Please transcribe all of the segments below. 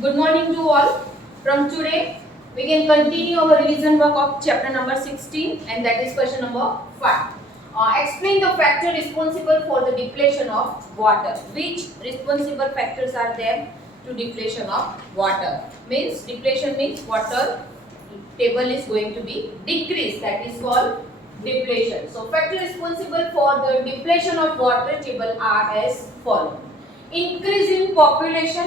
Good morning to all. From today, we can continue our revision work of chapter number 16 and that is question number 5. Explain the factor responsible for the depletion of water. Which responsible factors are there to depletion of water? Means depletion means water table is going to be decreased. That is called depletion. So factor responsible for the depletion of water table are as follows. Increase in population.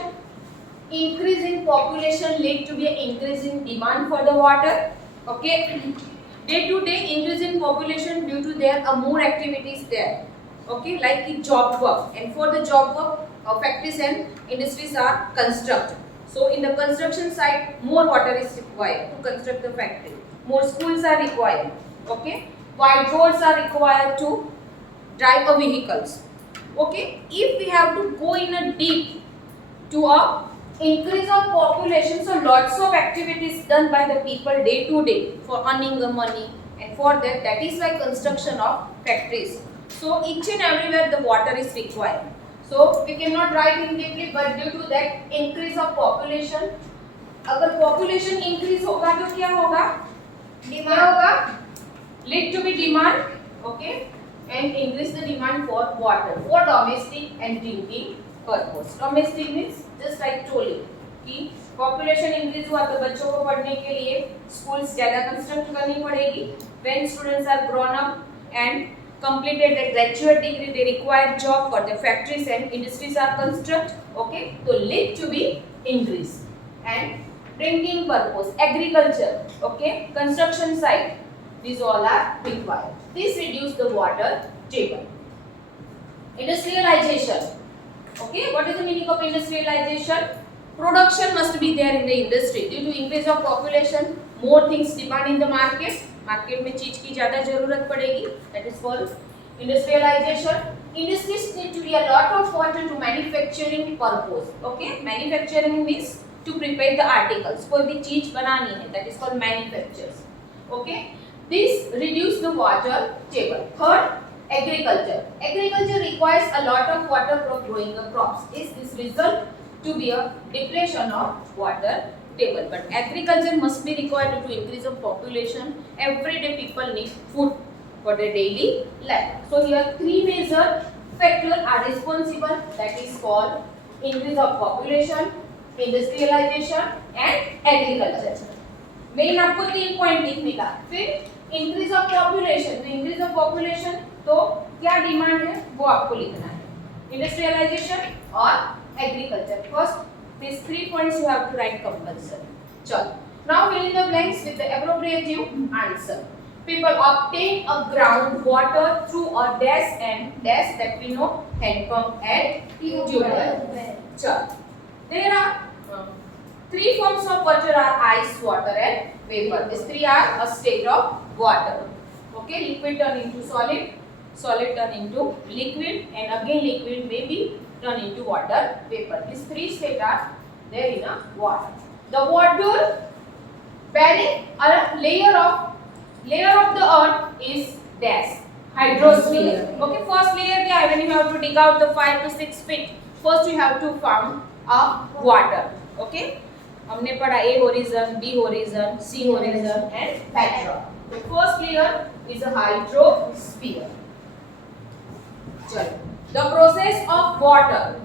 Increase in population lead to be an increase in demand for the water. Okay. Day to day increase in population due to there are more activities there. Okay, like the job work, and for the job work, factories and industries are constructed. So in the construction site, more water is required to construct the factory. More schools are required. Okay, wide roads are required to drive the vehicles. Okay, if we have to go in a deep to a increase of population, so lots of activities done by the people day to day for earning the money, and for that is why construction of factories. So each and everywhere the water is required. So we cannot write in deeply, but due to that increase of population, अगर population increase होगा तो क्या होगा? Demand होगा, lead to be demand, okay, and increase the demand for water for domestic and drinking purpose. Domestic means just like told you कि population increase हुआ तो बच्चों को पढ़ने के लिए schools ज़्यादा construct करनी पड़ेगी. When students are grown up and completed their graduate degree, they require job for the factories and industries are construct. Okay, so lead to be increase. And drinking purpose, agriculture, okay, construction site, these all are required. This reduce the water table. Industrialization. Okay, what is the meaning of industrialization? Production must be there in the industry due to increase of population. More things demand in the market. Market में चीज की ज़्यादा ज़रूरत पड़ेगी. That is called industrialization. Industries need to be a lot of water to manufacturing purpose. Okay, manufacturing means to prepare the articles. कोई भी चीज बनानी है. That is called manufactures. Okay, this reduce the water table. Third, agriculture. Agriculture requires a lot of water for growing the crops. This result to be a depletion of water table. But agriculture must be required due to increase of population. Everyday people need food for their daily life. So here three major factors are responsible. That is called increase of population, industrialization and agriculture. Main आपको 3 point लिखने का. फिर increase of population. तो increase of population तो क्या demand है वो आपको लिखना है. इंडस्ट्रियलाइजेशन और agriculture. First these 3 points you have to write compulsory. चलो. Now fill in the blanks with the appropriate answer. People obtain a ground water through a dash and dash that we know hand pump and tube well. चलो. There are 3 forms of water are ice, water and vapor. These 3 are a state of water. Okay, liquid turn into solid, solid turn into liquid, and again liquid may be turn into water vapor. These 3 states are there in a water. The water bearing a layer of the earth is dash hydrosphere. Okay, first layer क्या है? When you have to dig out the 5 to 6 feet, first you have to form a water. Okay. हमने पढ़ा A horizon, B horizon, C horizon and bedrock. The first layer is a hydrosphere. चलो. The process of water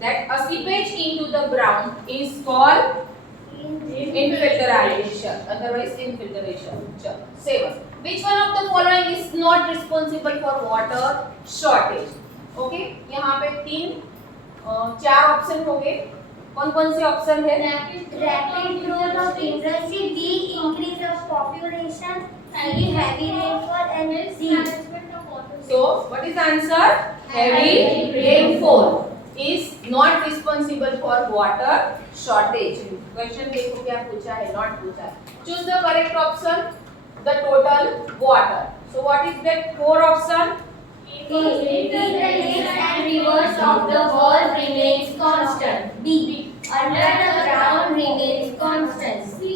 that a seepage into the ground is called infiltration. Otherwise infiltration. चलो. 7. Which one of the following is not responsible for water shortage? Okay. यहाँ पे 4 option हो गए. कौन से option है? Rapid growth of industry, B increase of population, C heavy rainfall and D management of water. So what is the answer? Heavy rainfall is not responsible for water shortage. Question देखो क्या पूछा है, not पूछा है. Choose the correct option. The total water. So what is that 4 option? The lakes and rivers of the world remains constant. B. Under the ground remains constant. C.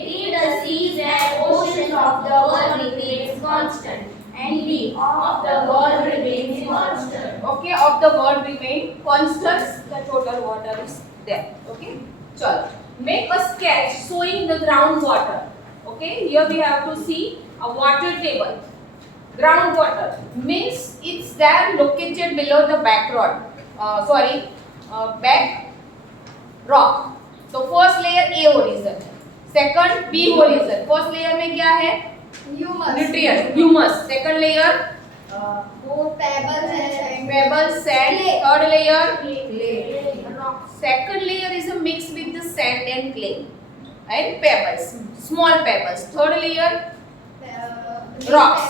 In the seas and oceans of the world remains constant. And D. Of the world remains constant. Okay, of the world remain constant. The total water is there. Okay. चलो, make a sketch showing the groundwater. Okay, here we have to see a water table. Groundwater means it's there located below the back rock. तो first layer A horizon है, second B horizon. First layer में क्या है? Nutrient, humus. Second layer वो pebbles, sand. Third layer second layer is a mix with the sand and clay and pebbles, small pebbles. Third layer rocks,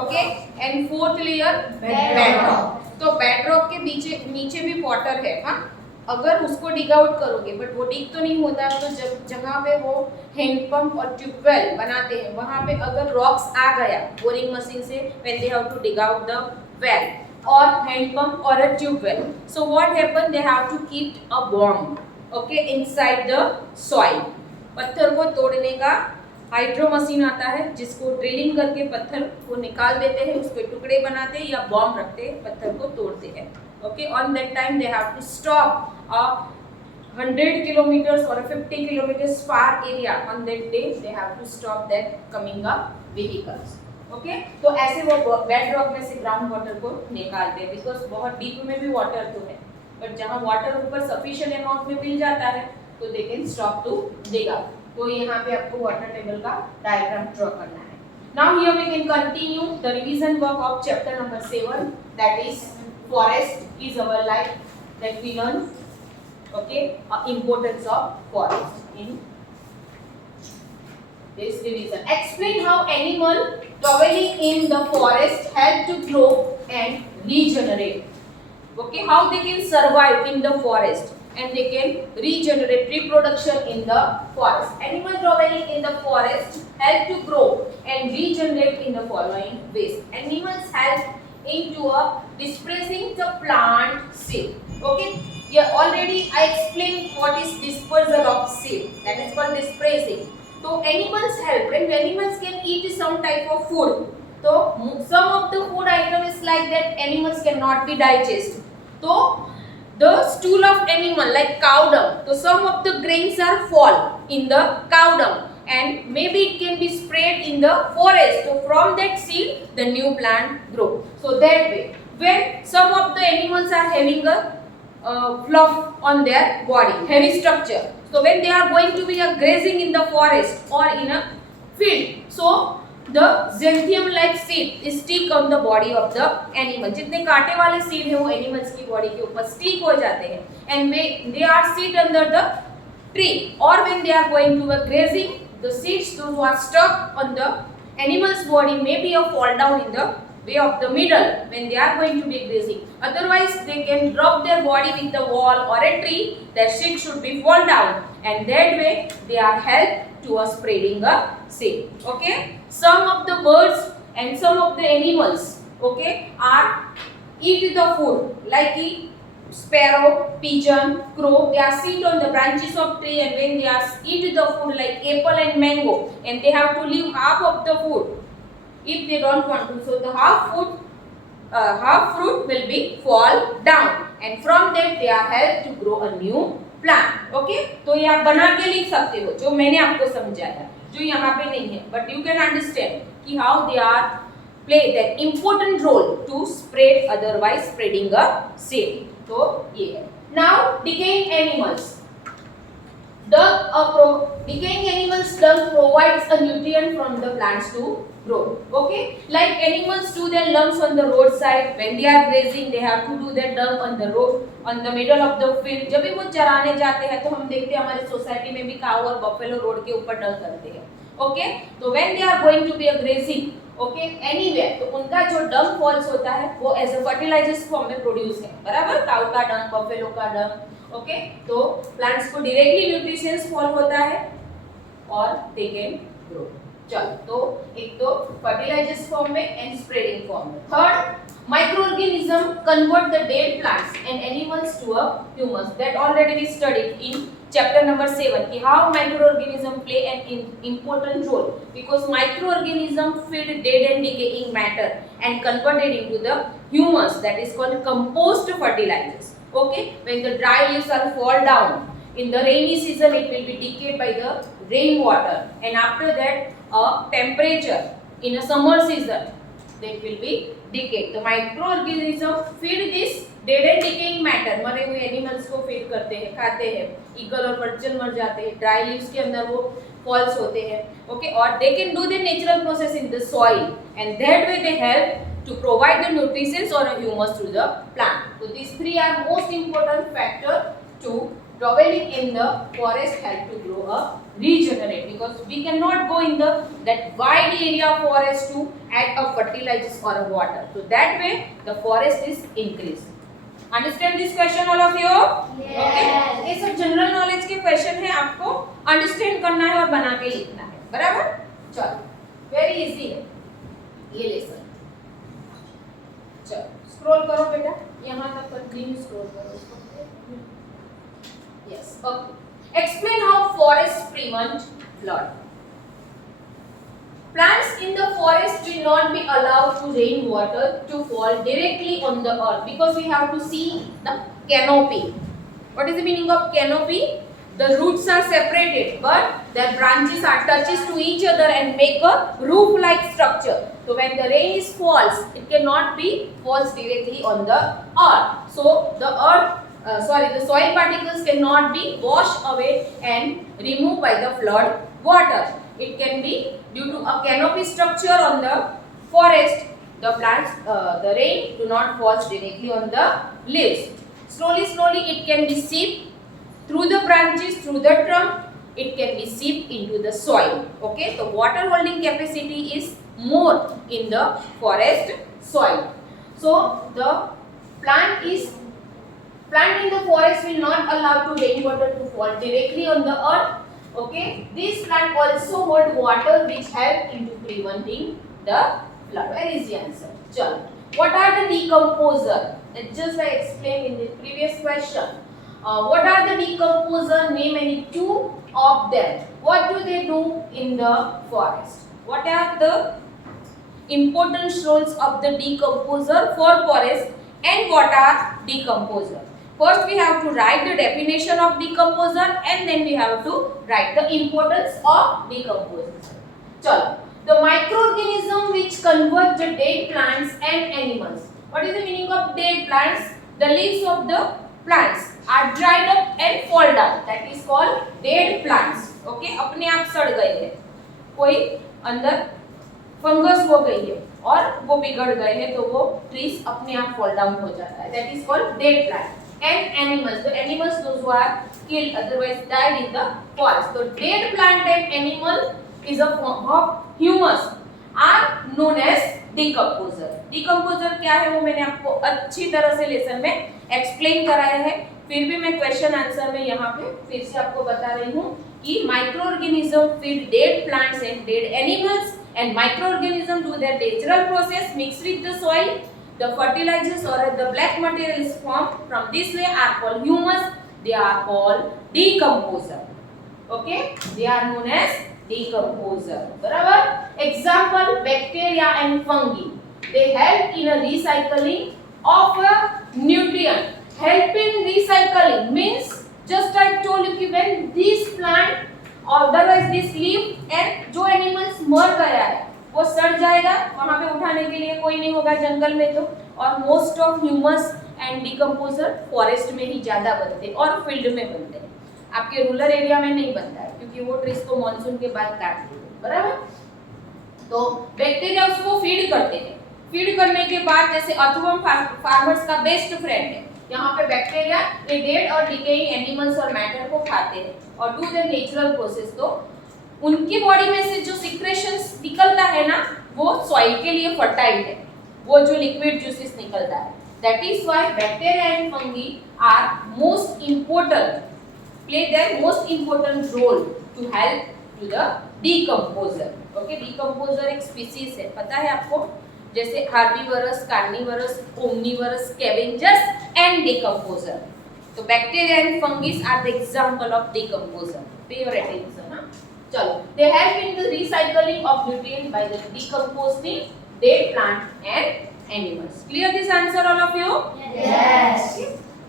okay, and fourth layer bedrock. तो bedrock के नीचे भी water है, हाँ. अगर उसको dig out करोगे, बट वो डिग तो नहीं होता, तो जब जहाँ पे वो हैंडपंप और ट्यूबवेल बनाते हैं वहाँ पे अगर रॉक्स आ गया बोरिंग मशीन से, when they have to dig out the well or hand pump or a tube well, so what happen, they have to keep a bomb, okay, inside the soil. पत्थर को तोड़ने का hydro machine आता है जिसको drilling करके पत्थर को निकाल देते हैं, उसके टुकड़े बनाते हैं या बॉम्ब रखते हैं, पत्थर को तोड़ते हैं. Okay, on that time they have to stop a 100 kilometers or a 50 kilometers far area. On that day they have to stop that coming up vehicles. Okay, तो ऐसे वो बेड रॉक में से ग्राउंड वाटर को निकालते हैं, because बहुत deep में भी वाटर तो है, बट जहाँ वाटर ऊपर सफिशिएंट अमाउंट में मिल जाता है तो they can stop to dig out. तो यहाँ पे आपको वाटर टेबल का डायग्राम ड्रॉ करना है. Now here we can continue the revision work of chapter number 7, that is forest is our life, that we learn, okay, importance of forest in this revision. Explain how animal dwelling in the forest help to grow and regenerate. Okay, how they can survive in the forest and they can regenerate, reproduction in the forest. Animal dwelling in the forest help to grow and regenerate in the following ways. Animals help into a dispersing the plant seed. Okay, yeah, already I explained what is dispersal of seed, that is called dispersing. So animals help, and animals can eat some type of food. So some of the food item is like that animals cannot be digested. So the stool of animal like cow dung, so some of the grains are fall in the cow dung and maybe it can be spread in the forest, so from that seed the new plant grow. So that way, when some of the animals are having a fluff on their body, heavy structure, so when they are going to be grazing in the forest or in a field, so the xanthium like seed is stick on the body of the animal. जितने कांटे वाले seed है वो animals की body के ऊपर stick हो जाते हैं, and they are sit under the tree, or when they are going to a grazing, the seeds those who are stuck on the animal's body may be a fall down in the way of the middle when they are going to be grazing. Otherwise they can rub their body with the wall or a tree, their seed should be fall down, and that way they are help to a spreading a seed. Okay, some of the birds and some of the animals, okay, are eat the food like sparrow, pigeon, crow. They are sit on the branches of tree, and when they are eat the food like apple and mango, and they have to leave half of the food if they don't want to. So the half fruit will be fall down, and from that they are helped to grow a new plant. Okay, तो ये आप बना के लिख सकते हो जो मैंने आपको समझाया, जो यहाँ पे नहीं है, but you can understand कि how they are play that important role to spread, otherwise spreading a seed. तो ये है. Now decaying animals. Decaying animals dung provides a nutrient from the plants to grow. Okay, like animals do their lungs on the roadside when they are grazing, they have to do their dung on the road, on the middle of the field. जब भी वो चराने जाते हैं तो हम देखते हैं हमारे सोसाइटी में भी काऊ और बफेलो रोड के ऊपर डंग करते हैं. Okay, तो when they are going to be a grazing, okay, anywhere, तो उनका जो डंग फॉल्स होता है वो एज अ फर्टिलाइजर्स फॉर्म में प्रोड्यूस है, बराबर. काऊ का डंग, बफेलो का डंग. ओके, तो प्लांट्स को डायरेक्टली न्यूट्रिशंस फॉल होता है और दे कैन ग्रो. चलो, तो एक तो फर्टिलाइजर्स फॉर्म में एंड स्प्रेडिंग फॉर्म में. Third, microorganism convert the dead plants and animals to a humus. That already we studied in chapter number 7 कि how microorganism play an important role, because microorganism feed dead and decaying matter and convert it into the humus, that is called compost fertilizers. Okay, when the dry leaves are fall down In the rainy season, it will be decayed by the rainwater, and after that, a temperature in a summer season, that will be decayed. The microorganism feed this dead and decaying matter. मरे हुए animals को feed करते हैं, खाते हैं. Eagle और बर्चन मर जाते हैं. ड्राई लीव्स के अंदर वो फॉल्स होते हैं. ओके, और they can do the natural process in the soil, and that way they help to provide the nutrients or a humus to the plant. So these three are most important factor to dwelling in the forest help to grow a regenerate, because we cannot go in the that wide area of forest to add a fertilizers or a water. So that way the forest is increased. Understand this question all of you? Yes. Okay? ये सब general knowledge के question है, आपको understand करना है और बना के लिखना है. बराबर? चलो, वेरी इजी है ये लेसन. चलो स्क्रॉल करो बेटा, यहाँ तक कंटिन्यू स्क्रॉल करो इसको. Yes, okay. Explain how forest prevent flood. Plants in the forest will not be allowed to rain water to fall directly on the earth, because we have to see the canopy. What is the meaning of canopy? The roots are separated, but their branches are touches to each other and make a roof-like structure. So when the rain is falls, it cannot be falls directly on the earth. So the the soil particles cannot be washed away and removed by the flood water. It can be due to a canopy structure on the forest. The plants, the rain do not fall directly on the leaves. Slowly it can be seeped through the branches, through the trunk. It can be seeped into the soil. Okay, so water holding capacity is more in the forest soil. So the plant in the forest will not allow to rainwater to fall directly on the earth. Okay, this plant also hold water, which help into preventing the flood. Where is the answer? Chalo. What are the decomposer? That just I explained in the previous question. What are the decomposer? Name any two of them. What do they do in the forest? What are the important roles of the decomposer for forest, and what are decomposer? First we have to write the definition of decomposer, and then we have to write the importance of decomposer. Chalo. The microorganism which convert the dead plants and animals. What is the meaning of dead plants? The leaves of the plants are dried up and fall down. That is called dead plants. Okay, अपने आप सड़ गए हैं, कोई अंदर fungus हो गई है और वो बिगड़ गए हैं, तो वो ट्रीज अपने आप फॉल डाउन हो जाता है. That is called dead plant. And animals, the animals those who are killed, otherwise died in the forest. So dead plant and animal is a form of humus, are known as decomposer. Decomposer क्या है वो मैंने आपको अच्छी तरह से lesson में explain कराया है. फिर भी मैं क्वेश्चन आंसर में यहाँ पे फिर से आपको बता रही हूँ कि microorganism feed dead plants and dead animals, and microorganisms do their natural process mix with the soil. The fertilizers or the black material is formed from this way are called humus. They are called decomposer. Okay, they are known as decomposer. बराबर. Example, bacteria and fungi. They help in a recycling of a nutrient. Help in recycling means just I told you कि when this plant otherwise this leaf and जो animals मर गया है वो सड़ जाएगा, वहाँ पे उठाने के लिए कोई नहीं होगा जंगल में, तो और most of humus and decomposer forest में ही ज़्यादा बनते हैं और फील्ड में बनते हैं. आपके रूरल एरिया में नहीं बनता है क्योंकि वो ट्रीज को मॉनसून के बाद काट देते हैं. बराबर. तो बैक्टीरिया उसको फीड करते हैं. फीड करने के बाद जैसे अर्थवर्म फार्मर्स का बेस्ट फ्रेंड है, यहाँ पे बैक्टीरिया ये डेड और डिकेइंग एनिमल्स और मैटर को खाते हैं और डू देयर नेचुरल प्रोसेस. तो उनकी बॉडी में से जो सिक्रेशंस निकलता है ना, वो सॉइल के लिए फर्टाइल है, वो जो लिक्विड जूसेस निकलता है. That is why bacteria and fungi are most important, play their most important role to help to the decomposer. Okay, decomposer एक स्पीसीज है, पता है आपको, जैसे herbivorous, carnivorous, omnivorous, scavengers and decomposer. तो bacteria and fungis are the example of decomposer. Pay your attention. हां, चलो. They help in the recycling of nutrient by the decomposing dead plant and animals. Clear this answer all of you? Yes.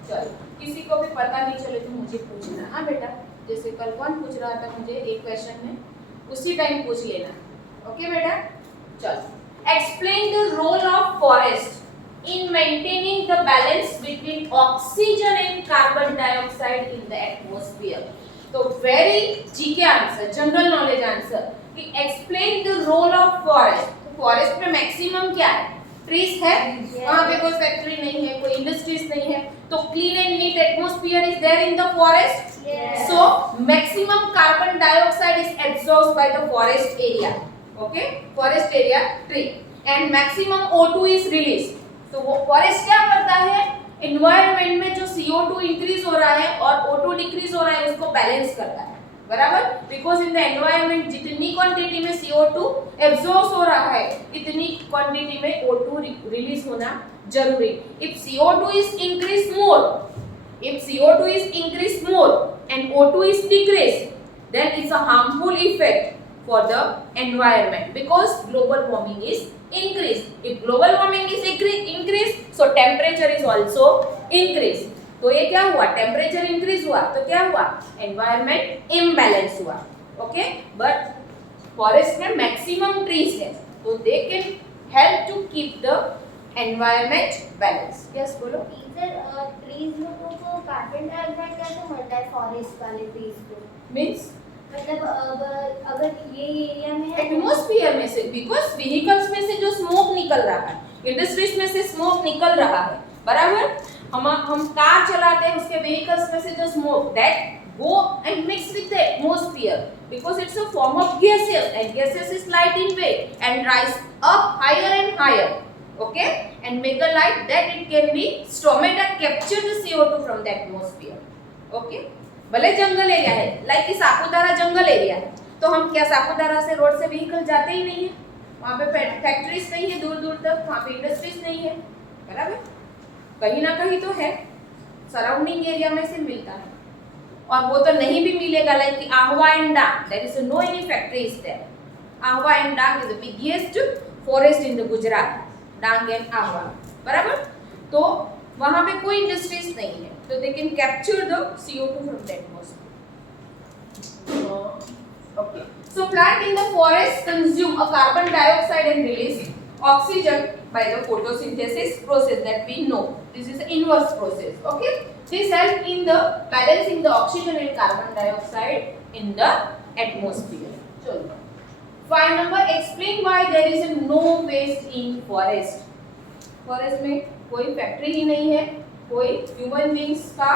चलो. किसी को भी पता नहीं चले तो मुझे पूछना, हाँ बेटा। जैसे कल कौन पूछ रहा था मुझे एक क्वेश्चन में, उसी टाइम पूछ लेना। ओके बेटा, चलो। Explain the role of forest in maintaining the balance between oxygen and carbon dioxide in the atmosphere. तो very GK answer, general knowledge answer कि explain the role of forest. Forest में maximum क्या है? Trees है, वहां पे कोई factory नहीं है, कोई इंडस्ट्रीज नहीं है, तो clean and neat atmosphere is there in the forest. So maximum carbon dioxide is absorbed by the forest area, okay, forest area tree, and maximum O2 is released. तो वो फॉरेस्ट क्या करता है? एनवायरनमेंट में जो CO2 इंक्रीज हो रहा है और O2 डिक्रीज हो रहा है उसको बैलेंस करता है, बराबर। बिकॉज इन द एनवायरनमेंट जितनी क्वांटिटी में CO2 एब्सॉर्ब हो रहा है इतनी क्वांटिटी में O2 रिलीज होना जरूरी। If CO2 is increased more and O2 is decreased, then it's a harmful effect for the environment because global warming is increased. If global warming is increased, so temperature is also increased. तो ये क्या हुआ? Temperature increase हुआ तो क्या हुआ? Environment imbalance हुआ, okay. But forest में मैक्सिमम ट्रीज है तो they can help to keep the environment balance. Yes बोलो। टीचर, ट्रीज लोगों को कार्बन डाइऑक्साइड कैसे मिलता है फॉरेस्ट वाले ट्रीज को? मींस मतलब अगर ये एरिया में है एटमॉस्फेयर में से, बिकॉज व्हीकल्स में से जो स्मोक निकल रहा है, इंडस्ट्रीज में से स्मोक निकल रहा है, बराबर। हम कार चलाते हैं, उसके व्हीकल्स में से जो smoke that go and mix with the atmosphere because it's a form of gases and gases is light in weight and rise up higher and higher, okay, and make a light that it can be stored and capture the CO2 from the atmosphere, okay। भले जंगल area है, like कि सापुतारा जंगल area है, तो हम क्या सापुतारा से road से vehicle जाते ही नहीं है, वहाँ पे फैक्ट्रीज नहीं है दूर दूर तक, वहाँ पे इंडस्ट्रीज नहीं है, बराबर। कहीं ना कहीं तो है, सराउंडिंग एरिया में से मिलता है, और वो तो नहीं भी मिलेगा, लाइक कि Ahwa and Dang, there is no any factories there. Ahwa and Dang is the biggest forest in the Gujarat, Dang and Ahwa, बराबर। तो वहाँ पे कोई इंडस्ट्रीज नहीं है, तो they can capture the CO2 from the atmosphere, okay. So plant in the forest consume a carbon dioxide and release oxygen by the photosynthesis process that we know. This is the inverse process, okay. This help in the balancing the oxygen and carbon dioxide in the atmosphere. चलो, 5 number, explain why there is no waste in forest. Forest में कोई factory ही नहीं है, कोई human beings का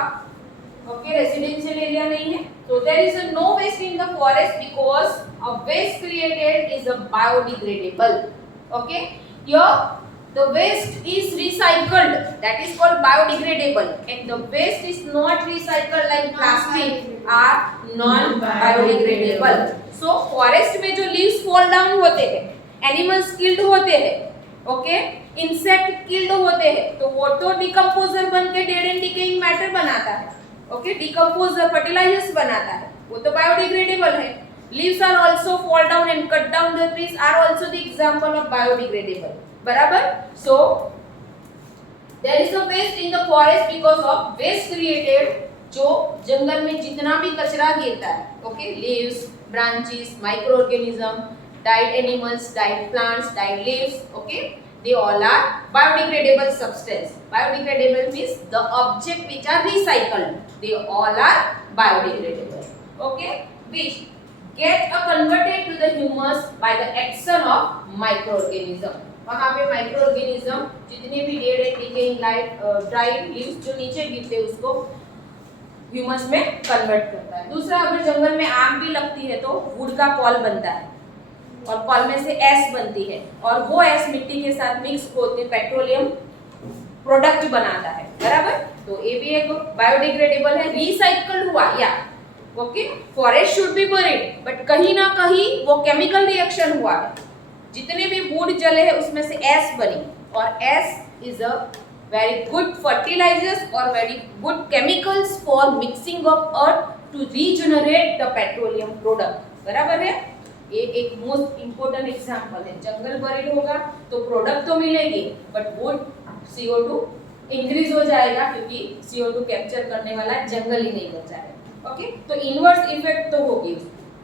residential area नहीं है, so there is no waste in the forest because a waste created is a biodegradable. Okay, here the waste is recycled, that is called biodegradable, and the waste is not recycled like plastic are non biodegradable. So forest में जो leaves fall down होते हैं, animals killed होते हैं, okay, insect killed होते हैं, तो वो तो decomposer बन के dead and decaying matter बनाता है, okay, decomposer fertilizers बनाता है, वो तो biodegradable है। Leaves are also fall down and cut down the trees are also the example of biodegradable, बराबर। So there is a waste in the forest because of waste created, जो जंगल में जितना भी कचरा गिरता है, okay, leaves, branches, microorganism, died animals, died plants, died leaves, okay, they all are biodegradable substance. Biodegradable means the object which are recycled, they all are biodegradable, okay, which get converted to the humus by the action of microorganism. वहाँ पे microorganism जितने भी dead and decaying dry leaves जो नीचे गिरते हैं उसको humus में कन्वर्ट करता है। दूसरा, अगर जंगल में आग भी लगती है तो वुड का कॉल बनता है और कॉल में से एश बनती है और वो एश मिट्टी के साथ मिक्स होकर पेट्रोलियम प्रोडक्ट बनाता है, बराबर। तो ये भी एक बायोडिग्रेडेबल है, रिसाइकल हुआ या okay. Forest should be buried, but कहीं ना कहीं वो केमिकल रिएक्शन हुआ है, जितने भी वुड जले हैं उसमें से एश बनी, और ash is a very good fertilisers और very good chemicals for mixing of earth to regenerate the petroleum product, बराबर है। ये एक मोस्ट इंपोर्टेंट एग्जांपल है। जंगल बरीड होगा तो प्रोडक्ट तो मिलेगी बट वुड CO2 इंक्रीज हो जाएगा क्योंकि CO2 कैप्चर करने वाला जंगल ही नहीं बचा है। ओके, तो इनवर्स इफेक्ट तो होगी।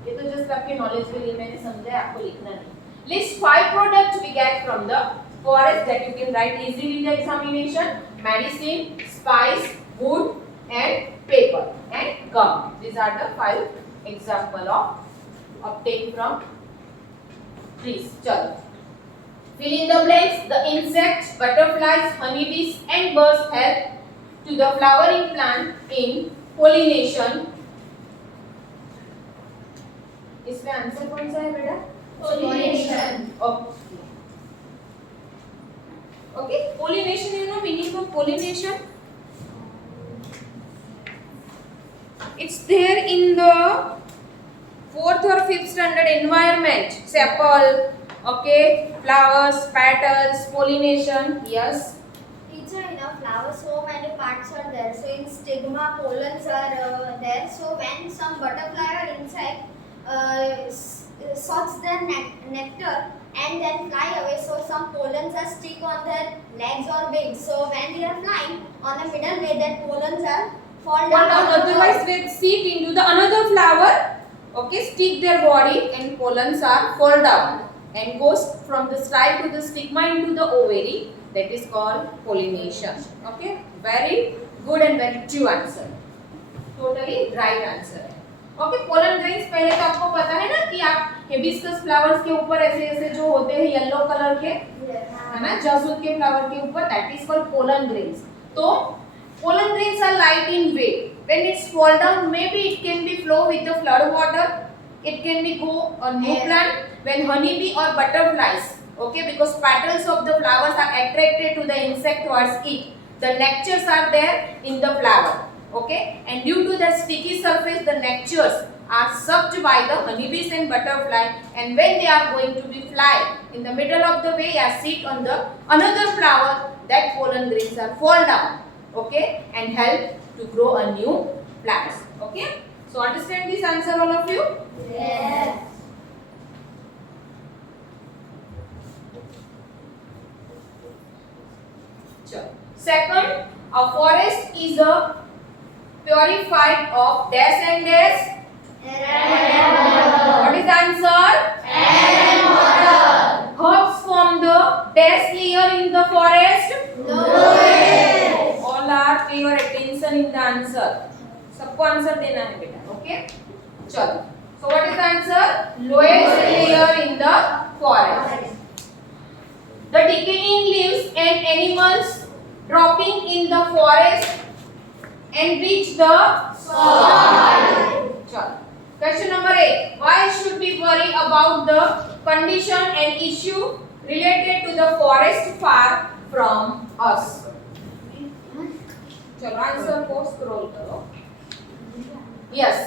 ये तो जस्ट आपके नॉलेज के लिए मैंने समझाया, आपको लिखना नहीं। List 5 products we get from the forest that you can write easily in the examination. Medicine, spice, wood and paper and gum. These are the 5 example of obtained from trees. चलो, fill in the blanks. The insects, butterflies, honeybees and birds help to the flowering plant in pollination. इसमें answer कौन सा है बेटा? Pollination. Okay, pollination, you know meaning of pollination? It's there in the 4th or 5th standard environment. Sepal, okay, flowers, petals, pollination. Yes. Teacher, in a flower, so many parts are there. So in stigma, pollens are there. So when some butterfly or insect sucks their nectar and then fly away, so some pollens are stick on their legs or wings. So when they are flying on the middle way, that pollens are fall down. Otherwise, they seep into the another flower. Okay, stick their body and pollens are fall down and goes from the style to the stigma into the ovary. That is called pollination. Okay, very good and very true answer. Totally right answer. Okay, pollen grains पहले तो आपको पता है ना कि आप hibiscus flowers के ऊपर ऐसे ऐसे जो होते हैं येलो कलर के, है ना, जासूद के फ्लावर के ऊपर, that is called pollen grains. तो pollen grains are light in weight, when it's fall down may be it can be flow with the flood water, it can be go on new plant, when honey bee और butterflies, okay, because petals of the flowers are attracted to the insect towards it, the nectars are there in the flower. Okay, and due to the sticky surface, the nectars are sucked by the honeybees and butterfly, and when they are going to be fly in the middle of the way or sit on the another flower, that pollen grains are fall down, okay, and help to grow a new plants. Okay, so understand this answer all of you? Yes. Second, a forest is a purified of dash and dash. What is the answer? Air and water. Herbs from the dash layer in the forest. Lowest. All are pay your attention in the answer. सबको answer देना है बेटा, okay? चलो. So what is the answer? Lowest layer in the forest. The decaying leaves and animals dropping in the forest and reach the soil. Chalo. Question number 8. Why should we worry about the condition and issue related to the forest far from us? चलो answer को scroll करो. Yes.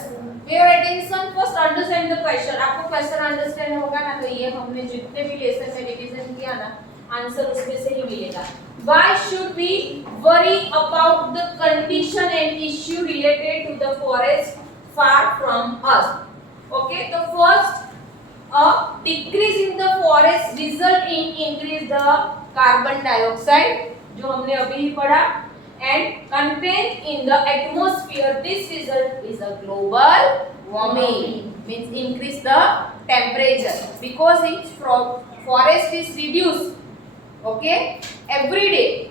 Pay your attention. First understand the question. आपको question understand होगा ना, तो ये हमने जितने भी लेसन में रिवीजन किया ना, आंसर उसमें से ही मिलेगा. Why should we worry about the condition and issue related to the forest far from us? Okay, the first, a decrease in the forest result in increase the carbon dioxide, जो हमने अभी ही पढ़ा, and content in the atmosphere. This result is a global warming, means increase the temperature because its forest is reduced, okay, every day.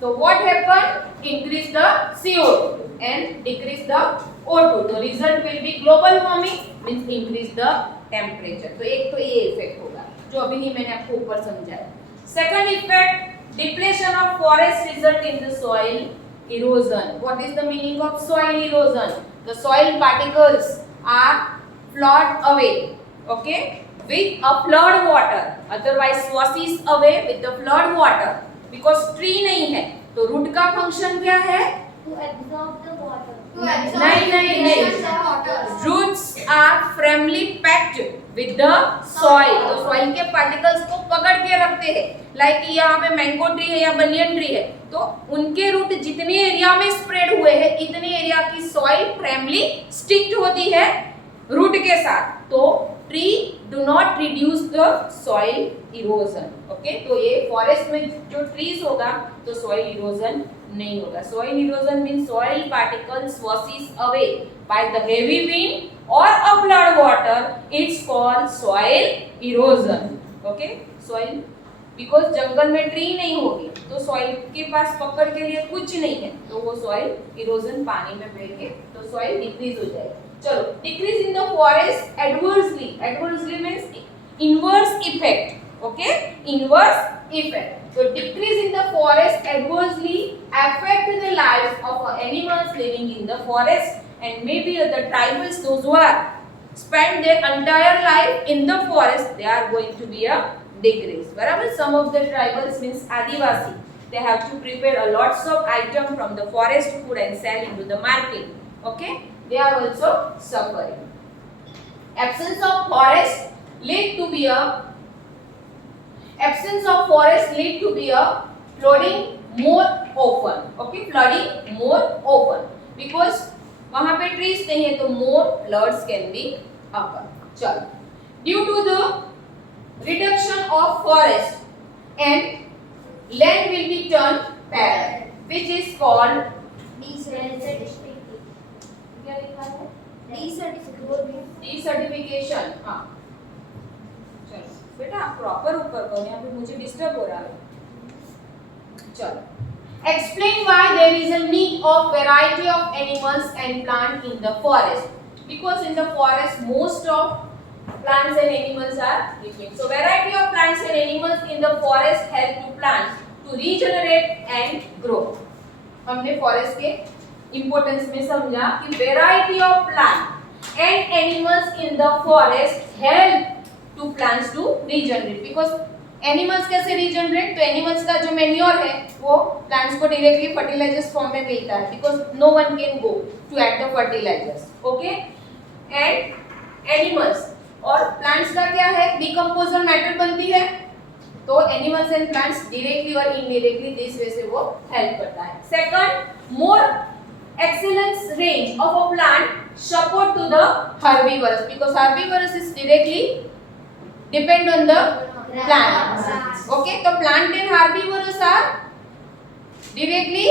So what happen? Increase the CO2 and decrease the O2. The result will be global warming, means increase the temperature. तो एक तो ये effect होगा जो अभी ही मैंने आपको ऊपर समझाया. Second effect, depletion of forest result in the soil erosion. What is the meaning of soil erosion? The soil particles are flowed away, okay, with a flood water, otherwise washes away with the flood water, because tree नहीं है तो root का function क्या है? To absorb the water. नहीं. Roots are firmly packed with the soil. तो soil के particles को पकड़ के रखते हैं. Like यहाँ पे mango tree है या banyan tree है, तो उनके root जितने एरिया में spread हुए हैं, इतने एरिया की soil firmly sticked होती है root के साथ. तो tree do not reduce the soil erosion. Okay, तो ये forest में जो trees होगा तो soil erosion नहीं होगा. Soil erosion means soil particles washes away by the heavy wind or a flood water. It's called soil erosion. Okay, soil because जंगल में tree नहीं होगी तो सॉइल के पास पकड़ के लिए कुछ नहीं है तो वो सॉइल इरोजन पानी में बह के तो सॉइल डिक्रीज हो जाएगी. चलो, decrease in the forest adversely means inverse effect. Okay, inverse effect. So decrease in the forest adversely affect the lives of animals living in the forest and maybe the tribals, those who are spend their entire life in the forest, they are going to be a decrease. Barabar, some of the tribals means Adivasi, they have to prepare a lots of item from the forest food and sell into the market. Okay, they are also suffering. Absence of forest lead to be a flooding more often. Okay, flooding more often because वहाँ पे trees नहीं है तो more floods can be occur. चलो, due to the reduction of forest and land will be turned barren, which is called क्या लिखा है? Desertification. हाँ, चलो बेटा आप प्रॉपर ऊपर करो, यहाँ पे मुझे डिस्टर्ब हो रहा है. चलो, explain why there is a need of variety of animals and plants in the forest. Because in the forest most of plants and animals are living. So variety of plants and animals in the forest help to plants to regenerate and grow. हमने forest के importance में समझा कि variety of plants and animals in the forest help to plants to regenerate. Because animals कैसे regenerate? तो animals का जो manure है वो प्लांट्स को डायरेक्टली फर्टिलाइजर्स फॉर्म में मिलता है because no one can go to add the fertilizers. Okay, and animals और प्लांट्स का क्या है? डिकम्पोजर मैटर बनती है तो एनिमल्स एंड प्लांट्स डायरेक्टली और इनडायरेक्टली दिस वे से वो हेल्प करता है. Second, more excellence range of a plant support to the herbivores because herbivores is directly depend on the plant. Okay, so plant and herbivorous are directly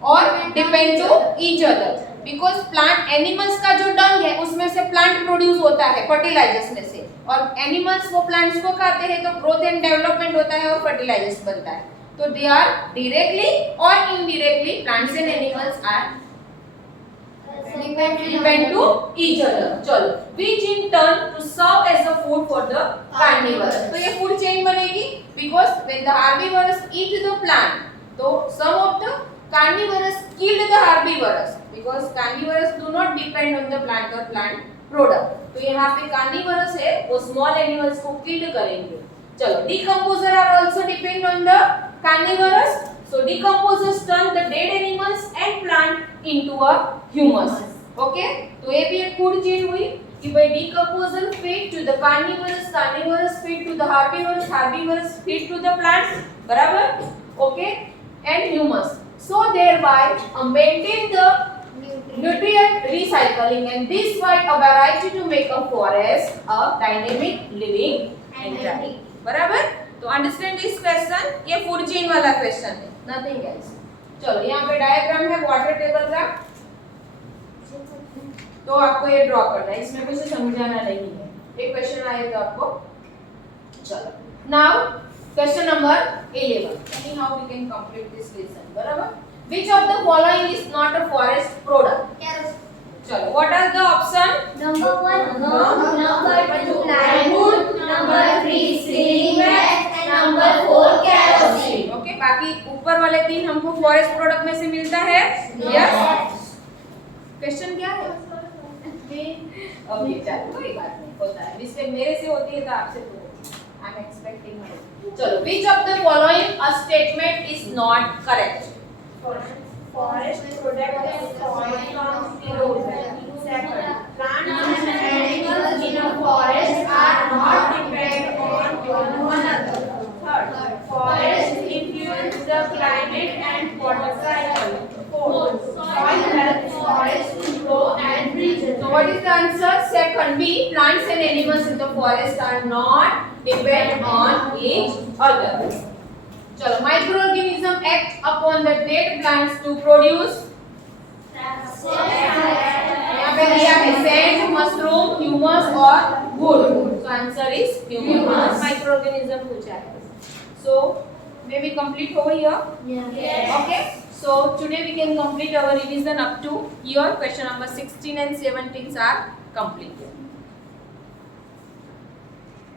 or depend to each other because plant animals का जो डंग है उसमें से plant produce होता है fertilisers में से और animals वो plants को खाते हैं तो ग्रोथ एंड डेवलपमेंट होता है और फर्टिलाइजर्स बनता है. तो they are directly or indirectly plants and animals are depend to each other. चलो, which in turn to serve as a food for the carnivores. तो ये food chain बनेगी because when the herbivores eat the plant, तो some of the carnivores kill the herbivores because carnivores do not depend on the plant or plant product. तो यहाँ पे carnivores है वो small animals को kill करेंगे. चलो, decomposer are also depend on the carnivores. So decomposers turn the dead animals and plant into a humus. Okay, तो ये भी एक फूड चेन हुई कि भाई decomposer feed to the carnivorous, carnivorous feed to the herbivores, herbivores feed to the plants. बराबर? Okay, and humus. So thereby maintain the nutrient recycling and this provide a variety to make a forest a dynamic living environment. बराबर? तो understand this question. ये food chain वाला question है, nothing else. चलो, यहाँ पे diagram है water table का तो आपको ये ड्रॉ करना है, इसमें कुछ समझाना नहीं है. एक क्वेश्चन आया था आपको. चलो, now question number 11. Anyhow we can complete this lesson. बराबर? Which of the following is not a forest product? चलो, what are the option? Number 1 gum, number 2 plywood, number 3 ceiling wax and number 4 kerosene. Okay, बाकी ऊपर वाले तीन हमको forest product में से मिलता है. यस. क्वेश्चन क्या है? ओके, चलो कोई बात नहीं, होता है. मिस्टेक मेरे से होती है तो आपसे तो आई एम एक्सपेक्टिंग. चलो, which of the following a statement is not correct? Forest product is soil from erosion. Second, plants and animals in a forest are not depend on one another. Third, forest influence the climate and water cycle. Fourth, soil helps forest to grow and regenerate. So what is the answer? Second B, plants and animals in the forest are not depend on each other. चलो microorganism act upon the dead plants to produce यहाँ पे दिया है sand, mushroom, humus और wood. So answer is humus. Microorganism पूछा है. So may we complete over here? Yes. Okay. So today we can complete our revision up to here. Question number 16 and 17 are completed.